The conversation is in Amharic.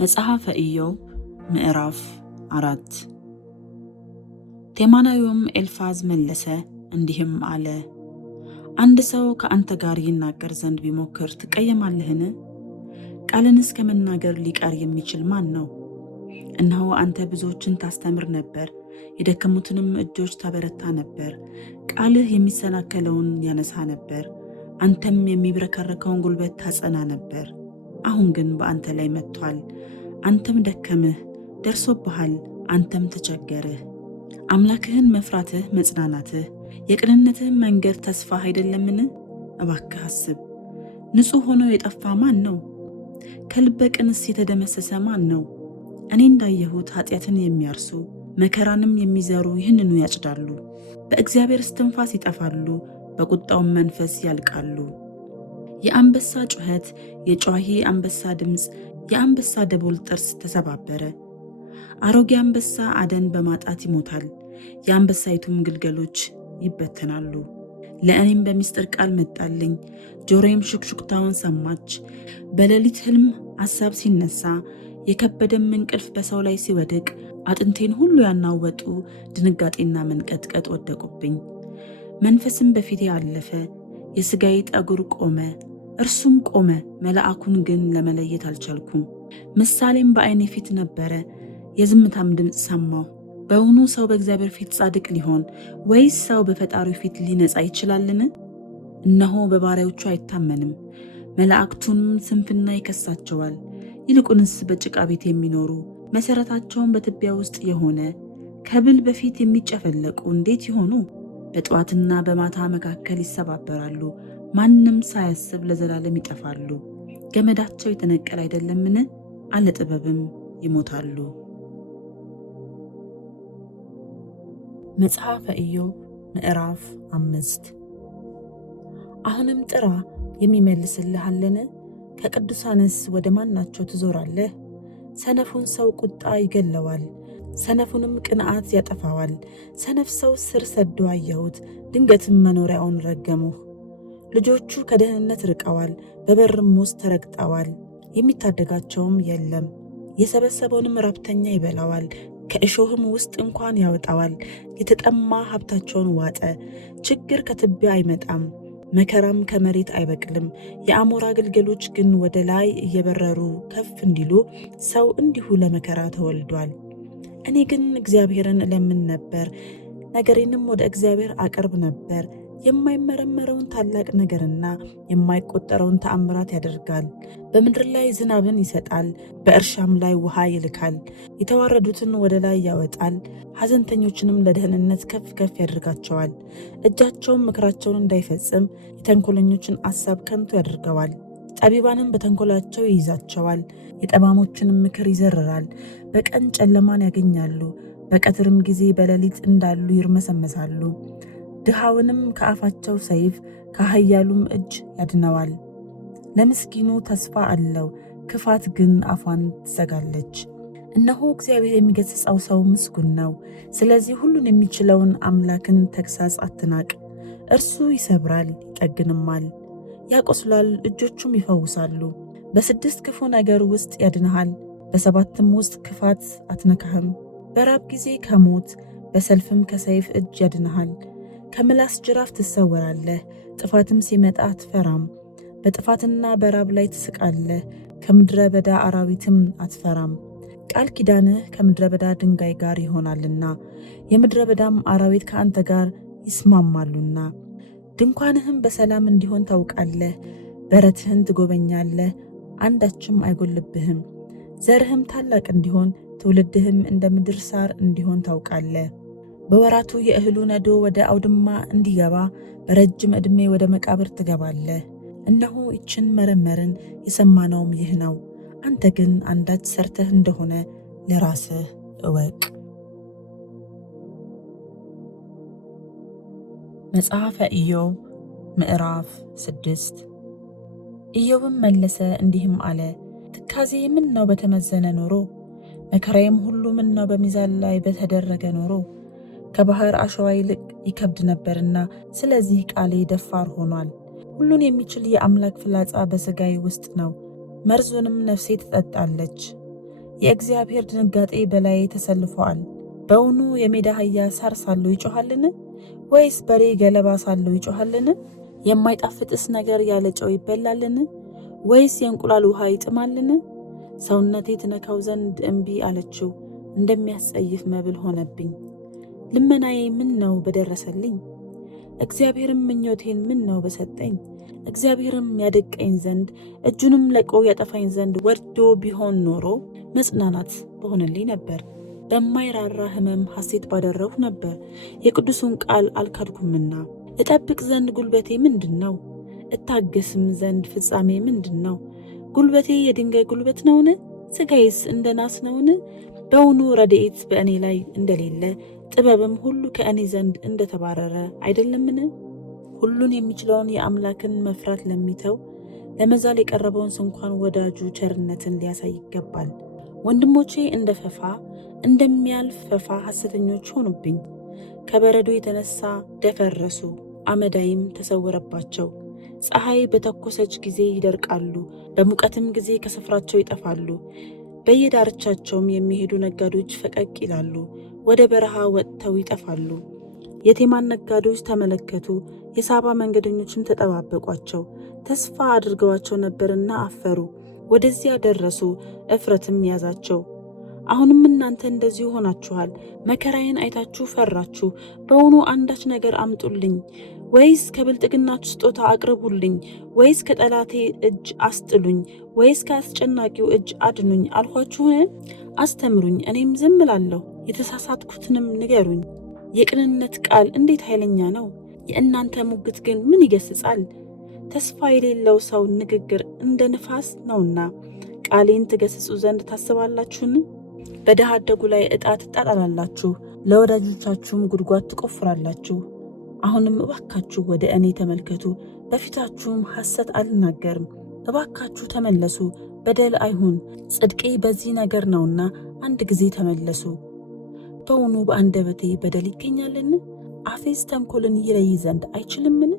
መጽሐፈ ኢዮብ ምዕራፍ 4 ቴማናዊውም ኤልፋዝ መለሰ እንዲህም አለ፣ አንድ ሰው ከአንተ ጋር ይናገር ዘንድ ቢሞክር ትቀየማለህን? ቃልንስ ከመናገር ሊቀር የሚችል ማን ነው? እነሆ አንተ ብዙዎችን ታስተምር ነበር፣ የደከሙትንም እጆች ታበረታ ነበር። ቃልህ የሚሰናከለውን ያነሳ ነበር፣ አንተም የሚብረከረከውን ጉልበት ታጸና ነበር። አሁን ግን በአንተ ላይ መጥቷል፣ አንተም ደከምህ፣ ደርሶብሃል፣ አንተም ተቸገርህ። አምላክህን መፍራትህ መጽናናትህ፣ የቅንነትህ መንገድ ተስፋህ አይደለምን? እባክህ አስብ። ንጹሕ ሆኖ የጠፋ ማን ነው? ከልበ ቅንስ የተደመሰሰ ማን ነው? እኔ እንዳየሁት ኃጢአትን የሚያርሱ መከራንም የሚዘሩ ይህንኑ ያጭዳሉ። በእግዚአብሔር እስትንፋስ ይጠፋሉ፣ በቁጣውም መንፈስ ያልቃሉ። የአንበሳ ጩኸት፣ የጯሂ አንበሳ ድምፅ፣ የአንበሳ ደቦል ጥርስ ተሰባበረ። አሮጌ አንበሳ አደን በማጣት ይሞታል፣ የአንበሳይቱም ግልገሎች ይበተናሉ። ለእኔም በምስጢር ቃል መጣልኝ፣ ጆሮዬም ሹክሹክታውን ሰማች። በሌሊት ሕልም አሳብ ሲነሳ፣ የከበደም እንቅልፍ በሰው ላይ ሲወድቅ፣ አጥንቴን ሁሉ ያናወጡ ድንጋጤና መንቀጥቀጥ ወደቁብኝ። መንፈስም በፊቴ አለፈ፣ የሥጋዬ ጠጉር ቆመ። እርሱም ቆመ፣ መልአኩን ግን ለመለየት አልቻልኩም። ምሳሌም በዓይኔ ፊት ነበረ፣ የዝምታም ድምፅ ሰማሁ። በውኑ ሰው በእግዚአብሔር ፊት ጻድቅ ሊሆን ወይስ ሰው በፈጣሪው ፊት ሊነጻ ይችላልን? እነሆ በባሪያዎቹ አይታመንም፣ መላእክቱንም ስንፍና ይከሳቸዋል። ይልቁንስ በጭቃ ቤት የሚኖሩ መሠረታቸውን በትቢያ ውስጥ የሆነ ከብል በፊት የሚጨፈለቁ እንዴት ይሆኑ? በጠዋትና በማታ መካከል ይሰባበራሉ፣ ማንም ሳያስብ ለዘላለም ይጠፋሉ። ገመዳቸው የተነቀለ አይደለምን? አለ ጥበብም ይሞታሉ። መጽሐፈ ኢዮብ ምዕራፍ 5 አሁንም ጥራ፣ የሚመልስልህ አለን? ከቅዱሳንስ ወደ ማናቸው ትዞራለህ? ሰነፉን ሰው ቁጣ ይገለዋል፣ ሰነፉንም ቅንዓት ያጠፋዋል። ሰነፍ ሰው ስር ሰዶ አየሁት፣ ድንገትም መኖሪያውን ረገሙህ። ልጆቹ ከደህንነት ርቀዋል፣ በበርም ውስጥ ተረግጠዋል፣ የሚታደጋቸውም የለም። የሰበሰበውንም ራብተኛ ይበላዋል፣ ከእሾህም ውስጥ እንኳን ያወጣዋል። የተጠማ ሀብታቸውን ዋጠ። ችግር ከትቢያ አይመጣም፣ መከራም ከመሬት አይበቅልም። የአሞራ ግልገሎች ግን ወደ ላይ እየበረሩ ከፍ እንዲሉ ሰው እንዲሁ ለመከራ ተወልዷል። እኔ ግን እግዚአብሔርን እለምን ነበር፣ ነገሬንም ወደ እግዚአብሔር አቀርብ ነበር። የማይመረመረውን ታላቅ ነገርና የማይቆጠረውን ተአምራት ያደርጋል። በምድር ላይ ዝናብን ይሰጣል፣ በእርሻም ላይ ውሃ ይልካል። የተዋረዱትን ወደ ላይ ያወጣል፣ ሐዘንተኞችንም ለደህንነት ከፍ ከፍ ያደርጋቸዋል። እጃቸውም ምክራቸውን እንዳይፈጽም የተንኮለኞችን አሳብ ከንቱ ያደርገዋል። ጠቢባንም በተንኮላቸው ይይዛቸዋል፣ የጠማሞችንም ምክር ይዘርራል። በቀን ጨለማን ያገኛሉ፣ በቀትርም ጊዜ በሌሊት እንዳሉ ይርመሰመሳሉ። ድሃውንም ከአፋቸው ሰይፍ ከኃያሉም እጅ ያድነዋል። ለምስኪኑ ተስፋ አለው፣ ክፋት ግን አፏን ትዘጋለች። እነሆ እግዚአብሔር የሚገሥጸው ሰው ምስጉን ነው። ስለዚህ ሁሉን የሚችለውን አምላክን ተግሣጽ አትናቅ። እርሱ ይሰብራል ይጠግንማል፣ ያቆስላል እጆቹም ይፈውሳሉ። በ6 ክፉ ነገር ውስጥ ያድንሃል፣ በ7ም ውስጥ ክፋት አትነካህም። በራብ ጊዜ ከሞት በሰልፍም ከሰይፍ እጅ ያድንሃል። ከምላስ ጅራፍ ትሰወራለህ፣ ጥፋትም ሲመጣ አትፈራም። በጥፋትና በራብ ላይ ትስቃለህ፣ ከምድረ በዳ አራዊትም አትፈራም። ቃል ኪዳንህ ከምድረ በዳ ድንጋይ ጋር ይሆናልና፣ የምድረ በዳም አራዊት ከአንተ ጋር ይስማማሉና። ድንኳንህም በሰላም እንዲሆን ታውቃለህ፣ በረትህን ትጎበኛለህ፣ አንዳችም አይጎልብህም። ዘርህም ታላቅ እንዲሆን ትውልድህም እንደ ምድር ሳር እንዲሆን ታውቃለህ። በወራቱ የእህሉ ነዶ ወደ አውድማ እንዲገባ በረጅም ዕድሜ ወደ መቃብር ትገባለህ። እነሆ ይችን መረመርን፣ የሰማነውም ይህ ነው። አንተ ግን አንዳች ሰርተህ እንደሆነ ለራስህ እወቅ። መጽሐፈ ኢዮብ ምዕራፍ 6 ኢዮብም መለሰ እንዲህም አለ፣ ትካዜ ምን ነው በተመዘነ ኖሮ፣ መከራዬም ሁሉ ምን ነው በሚዛን ላይ በተደረገ ኖሮ። ከባህር አሸዋ ይልቅ ይከብድ ነበርና፣ ስለዚህ ቃሌ ደፋር ሆኗል። ሁሉን የሚችል የአምላክ ፍላጻ በሥጋዬ ውስጥ ነው፣ መርዙንም ነፍሴ ትጠጣለች። የእግዚአብሔር ድንጋጤ በላይ ተሰልፏል። በውኑ የሜዳ አህያ ሳር ሳለው ይጮሃልን? ወይስ በሬ ገለባ ሳለው ይጮሃልን? የማይጣፍጥስ ነገር ያለ ጨው ይበላልን? ወይስ የእንቁላል ውሃ ይጥማልን? ሰውነቴ ትነካው ዘንድ እምቢ አለችው፣ እንደሚያስጸይፍ መብል ሆነብኝ። ልመናዬ ምን ነው በደረሰልኝ? እግዚአብሔርም ምኞቴን ምን ነው በሰጠኝ? እግዚአብሔርም ያደቀኝ ዘንድ እጁንም ለቆ ያጠፋኝ ዘንድ ወርዶ ቢሆን ኖሮ መጽናናት በሆነልኝ ነበር። በማይራራ ሕመም ሐሴት ባደረሁ ነበር፣ የቅዱሱን ቃል አልካድኩምና። እጠብቅ ዘንድ ጉልበቴ ምንድን ነው? እታገስም ዘንድ ፍጻሜ ምንድን ነው? ጉልበቴ የድንጋይ ጉልበት ነውን? ሥጋዬስ እንደ ናስ ነውን? በውኑ ረድኤት በእኔ ላይ እንደሌለ ጥበብም ሁሉ ከእኔ ዘንድ እንደተባረረ አይደለምን? ሁሉን የሚችለውን የአምላክን መፍራት ለሚተው ለመዛል የቀረበውን ስንኳን ወዳጁ ቸርነትን ሊያሳይ ይገባል። ወንድሞቼ እንደ ፈፋ እንደሚያልፍ ፈፋ ሐሰተኞች ሆኑብኝ። ከበረዶ የተነሳ ደፈረሱ፣ አመዳይም ተሰወረባቸው። ፀሐይ በተኮሰች ጊዜ ይደርቃሉ፣ በሙቀትም ጊዜ ከስፍራቸው ይጠፋሉ። በየዳርቻቸውም የሚሄዱ ነጋዴዎች ፈቀቅ ይላሉ፣ ወደ በረሃ ወጥተው ይጠፋሉ። የቴማን ነጋዴዎች ተመለከቱ፣ የሳባ መንገደኞችም ተጠባበቋቸው። ተስፋ አድርገዋቸው ነበርና አፈሩ፣ ወደዚያ ደረሱ፣ እፍረትም ያዛቸው። አሁንም እናንተ እንደዚሁ ሆናችኋል። መከራዬን አይታችሁ ፈራችሁ። በውኑ አንዳች ነገር አምጡልኝ፣ ወይስ ከብልጥግናችሁ ስጦታ አቅርቡልኝ፣ ወይስ ከጠላቴ እጅ አስጥሉኝ፣ ወይስ ከአስጨናቂው እጅ አድኑኝ አልኋችሁን? አስተምሩኝ፣ እኔም ዝም እላለሁ፣ የተሳሳትኩትንም ንገሩኝ። የቅንነት ቃል እንዴት ኃይለኛ ነው! የእናንተ ሙግት ግን ምን ይገስጻል? ተስፋ የሌለው ሰው ንግግር እንደ ንፋስ ነውና። ቃሌን ትገስጹ ዘንድ ታስባላችሁን? በድሃ አደጉ ላይ ዕጣ ትጣጣላላችሁ፣ ለወዳጆቻችሁም ጉድጓድ ትቆፍራላችሁ። አሁንም እባካችሁ ወደ እኔ ተመልከቱ፣ በፊታችሁም ሐሰት አልናገርም። እባካችሁ ተመለሱ፣ በደል አይሁን፣ ጽድቄ በዚህ ነገር ነውና አንድ ጊዜ ተመለሱ። በውኑ በአንደበቴ በደል ይገኛልን? አፌስ ተንኮልን ይለይ ዘንድ አይችልምን?